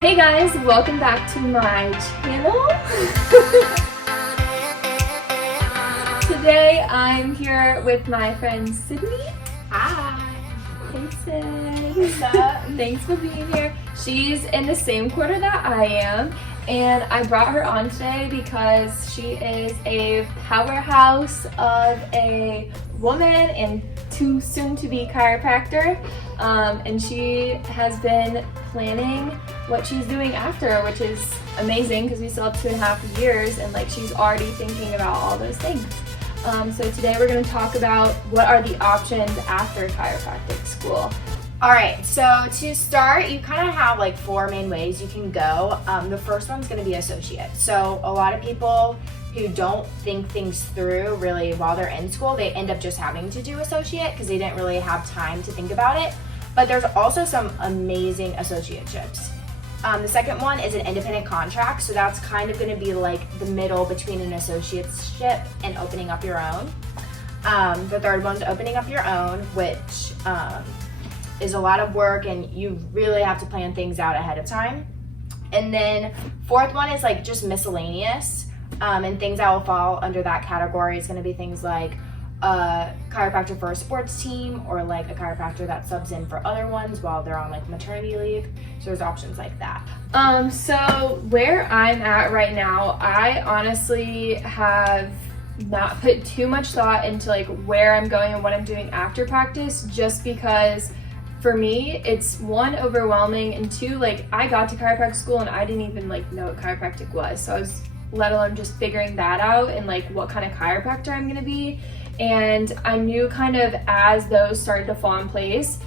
Hey guys, welcome back to my channel. Today I'm here with my friend Sydney. Hi. Hey Sid. What's up? Thanks for being here. She's in the same quarter that I am, and I brought her on today because she is a powerhouse of a woman and soon to be chiropractor, and she has been planning what she's doing after, which is amazing because we still have 2.5 years, and like she's already thinking about all those things. So today we're going to talk about what are the options after chiropractic school. All right, so to start, you kind of have like 4 main ways you can go. The first one's going to be associate. So a lot of people who don't think things through really while they're in school, they end up just having to do associate because they didn't really have time to think about it. But there's also some amazing associateships. The second one is an independent contract, so that's kind of going to be like the middle between an associateship and opening up your own. The third one's opening up your own, which is a lot of work and you really have to plan things out ahead of time. And then fourth one is like just miscellaneous, and things that will fall under that category is going to be things like a chiropractor for a sports team, or like a chiropractor that subs in for other ones while they're on like maternity leave. So there's options like that. So where I'm at right now, I honestly have not put too much thought into like where I'm going and what I'm doing after practice, just because for me it's one, overwhelming, and two, like I got to chiropractic school and I didn't even like know what chiropractic was, so I was let alone just figuring that out and like what kind of chiropractor I'm gonna be. And I knew kind of as those started to fall in place,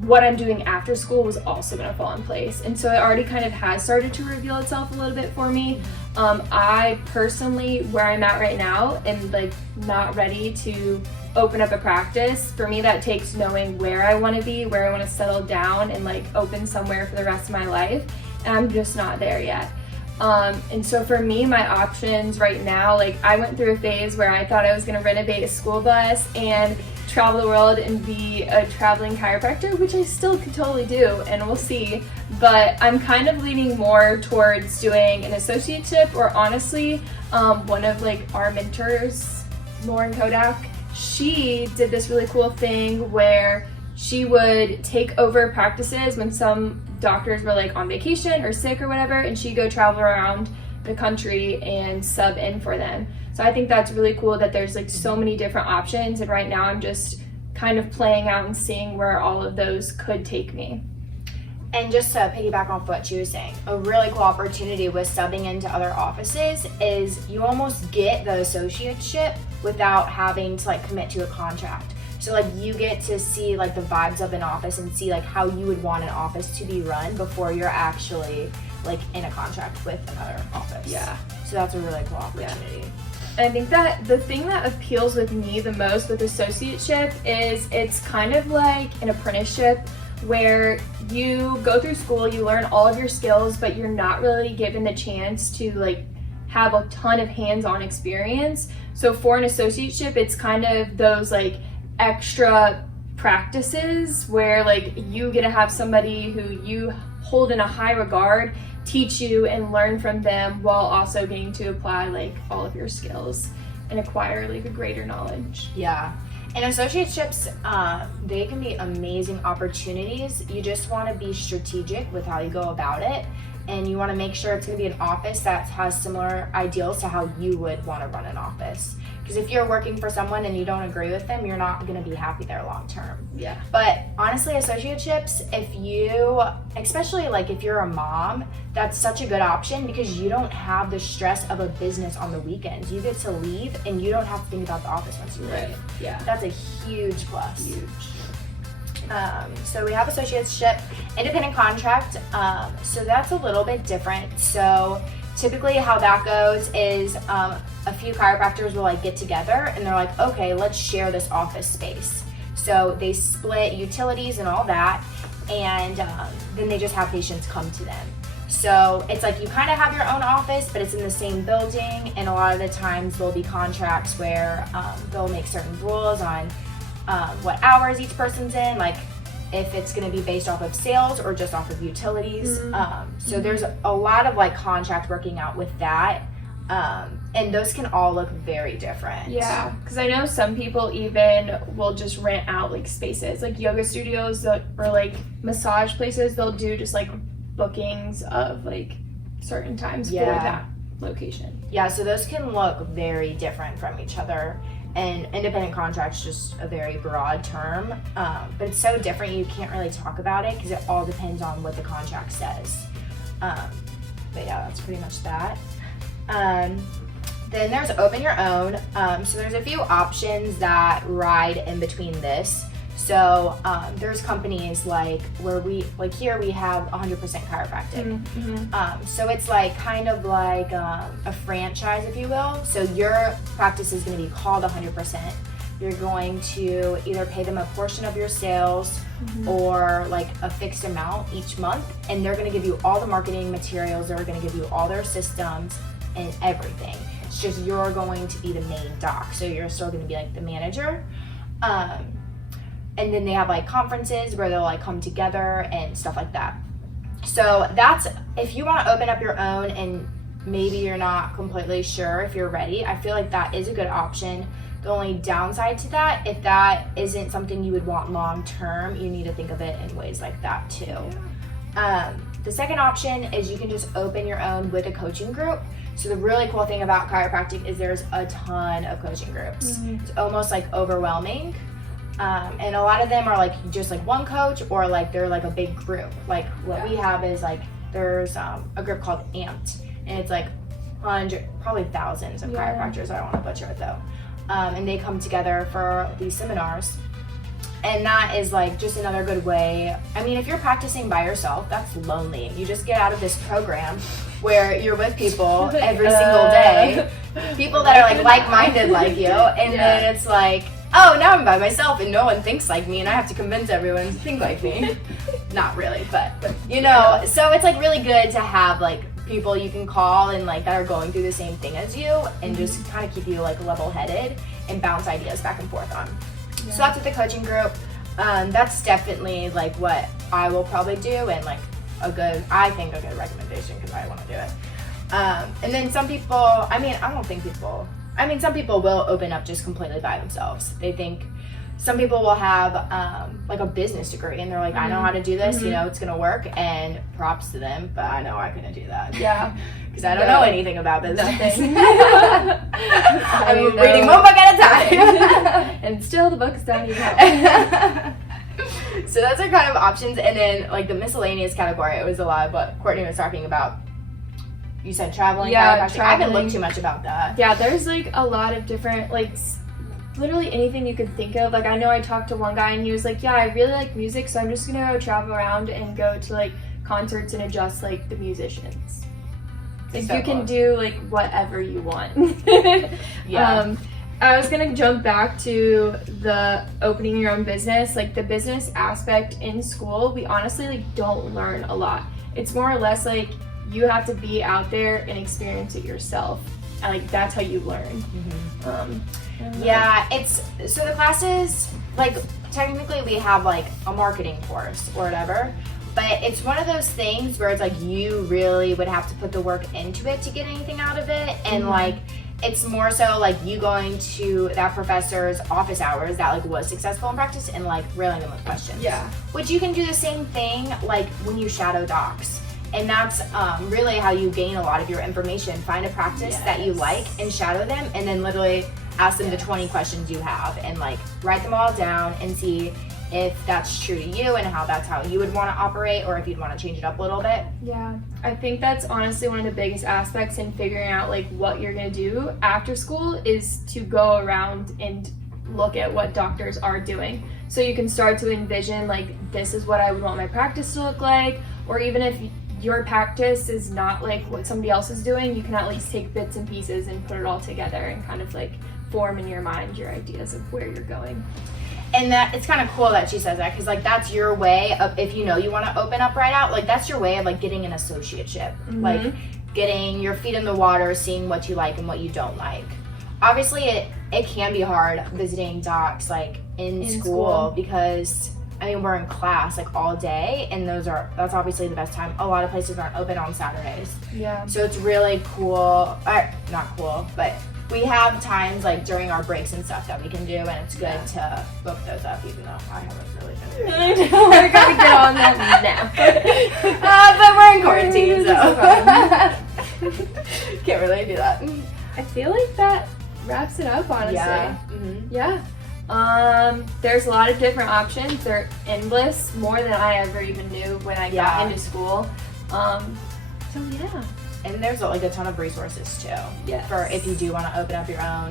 what I'm doing after school was also going to fall in place. And so it already kind of has started to reveal itself a little bit for me. I personally, where I'm at right now, am like not ready to open up a practice. For me, that takes knowing where I want to be, where I want to settle down and like open somewhere for the rest of my life. And I'm just not there yet. And so for me, my options right now, like I went through a phase where I thought I was going to renovate a school bus and travel the world and be a traveling chiropractor, which I still could totally do, and we'll see. But I'm kind of leaning more towards doing an associateship, or honestly, one of like our mentors, Lauren Kodak, she did this really cool thing where she would take over practices when some doctors were like on vacation or sick or whatever, and she'd go travel around the country and sub in for them. So I think that's really cool that there's like so many different options, and right now I'm just kind of playing out and seeing where all of those could take me. And just to piggyback off what you were saying, a really cool opportunity with subbing into other offices is you almost get the associateship without having to like commit to a contract. So like you get to see like the vibes of an office and see like how you would want an office to be run before you're actually like in a contract with another office. Yeah. So that's a really cool opportunity. Yeah. And I think that the thing that appeals with me the most with associateship is it's kind of like an apprenticeship where you go through school, you learn all of your skills, but you're not really given the chance to like have a ton of hands-on experience. So for an associateship, it's kind of those like extra practices where like you get to have somebody who you hold in a high regard teach you and learn from them, while also getting to apply like all of your skills and acquire like a greater knowledge. Yeah. And associateships, they can be amazing opportunities. You just want to be strategic with how you go about it, and you want to make sure it's going to be an office that has similar ideals to how you would want to run an office. Because if you're working for someone and you don't agree with them, you're not going to be happy there long term. Yeah. But honestly, associateships, if you, especially like if you're a mom, that's such a good option because you don't have the stress of a business on the weekends. You get to leave and you don't have to think about the office once you leave. Right. Yeah. That's a huge plus. Huge. So we have associateship, independent contract. So that's a little bit different. So typically how that goes is a few chiropractors will like get together and they're like, okay, let's share this office space. So they split utilities and all that, and then they just have patients come to them. So it's like you kind of have your own office, but it's in the same building, and a lot of the times there'll be contracts where they'll make certain rules on what hours each person's in. Like if it's going to be based off of sales or just off of utilities. So there's a lot of like contract working out with that. And those can all look very different. Yeah, because I know some people even will just rent out like spaces, like yoga studios or like massage places. They'll do just like bookings of like certain times for that location. Yeah, so those can look very different from each other. And independent contract's just a very broad term, but it's so different you can't really talk about it because it all depends on what the contract says. But yeah, that's pretty much that. Then there's open your own. So there's a few options that ride in between this. So there's companies like here we have 100% chiropractic. So it's like kind of like a franchise, if you will. So your practice is going to be called 100%. You're going to either pay them a portion of your sales or like a fixed amount each month, and they're going to give you all the marketing materials. They're going to give you all their systems and everything. It's just you're going to be the main doc, so you're still going to be like the manager. And then they have like conferences where they'll like come together and stuff like that. So that's, if you want to open up your own and maybe you're not completely sure if you're ready, I feel like that is a good option. The only downside to that, if that isn't something you would want long term, you need to think of it in ways like that too. The second option is you can just open your own with a coaching group. So the really cool thing about chiropractic is there's a ton of coaching groups. It's almost like overwhelming. And a lot of them are like just like one coach, or like they're like a big group. Like what we have is like there's a group called Amped, and it's like probably thousands of chiropractors. I don't want to butcher it though. And they come together for these seminars. And that is like just another good way. I mean, if you're practicing by yourself, that's lonely. You just get out of this program where you're with people every single day, people that are like like-minded like you, and then it's like, oh, now I'm by myself and no one thinks like me and I have to convince everyone to think like me. Not really, but you know, so it's like really good to have like people you can call and like that are going through the same thing as you, and just kind of keep you like level-headed and bounce ideas back and forth on. So that's with the coaching group. That's definitely like what I will probably do, and like I think a good recommendation because I want to do it. And then some people, some people will open up just completely by themselves. They think some people will have like a business degree and they're like, I know how to do this, you know, it's gonna work, and props to them, but I know I couldn't do that. Yeah. Because I don't know anything about business. I'm reading one book at a time. And still the books don't even help. So those are kind of options. And then like the miscellaneous category, it was a lot of what Courtney was talking about. You said traveling. Traveling. I haven't looked too much about that. Yeah, there's like a lot of different, like literally anything you could think of. Like I know I talked to one guy and he was like, yeah, I really like music, so I'm just gonna go travel around and go to like concerts and adjust like the musicians. Like so you can do like whatever you want. I was gonna jump back to the opening your own business. Like the business aspect in school, we honestly like don't learn a lot. It's more or less like you have to be out there and experience it yourself, and like that's how you learn. It's so the classes, like technically we have like a marketing course or whatever, but it's one of those things where it's like you really would have to put the work into it to get anything out of it, and like it's more so like you going to that professor's office hours that like was successful in practice and like railing them with questions. Yeah, which you can do the same thing like when you shadow docs. And that's really how you gain a lot of your information. Find a practice that you like and shadow them, and then literally ask them the 20 questions you have and like write them all down and see if that's true to you and how that's how you would want to operate, or if you'd want to change it up a little bit. Yeah, I think that's honestly one of the biggest aspects in figuring out like what you're going to do after school is to go around and look at what doctors are doing. So you can start to envision like, this is what I would want my practice to look like, or even if your practice is not like what somebody else is doing, you can at least take bits and pieces and put it all together and kind of like form in your mind your ideas of where you're going. And that it's kind of cool that she says that, because like that's your way of, if you know you want to open up right out, like that's your way of like getting an associateship, like getting your feet in the water, seeing what you like and what you don't like. Obviously it can be hard visiting docs like in school because I mean, we're in class like all day, and that's obviously the best time. A lot of places aren't open on Saturdays. Yeah. So it's really cool. Not cool, but we have times like during our breaks and stuff that we can do, and it's good to book those up, even though I haven't really been doing that. I know, we're gonna get on that But we're in quarantine, so can't really do that. I feel like that wraps it up, honestly. Yeah. Yeah. There's a lot of different options. They're endless, more than I ever even knew when I got into school. So yeah. And there's like a ton of resources too. Yes. For if you do want to open up your own.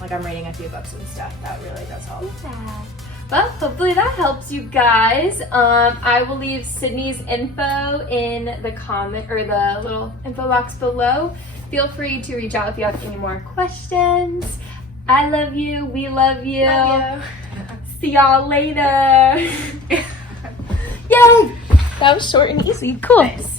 Like I'm reading a few books and stuff. That really does help. Yeah. Well, hopefully that helps you guys. I will leave Sydney's info in the comment or the little info box below. Feel free to reach out if you have any more questions. I love you. We love you. Love you. See y'all later. Yay! That was short and easy. Cool. Nice.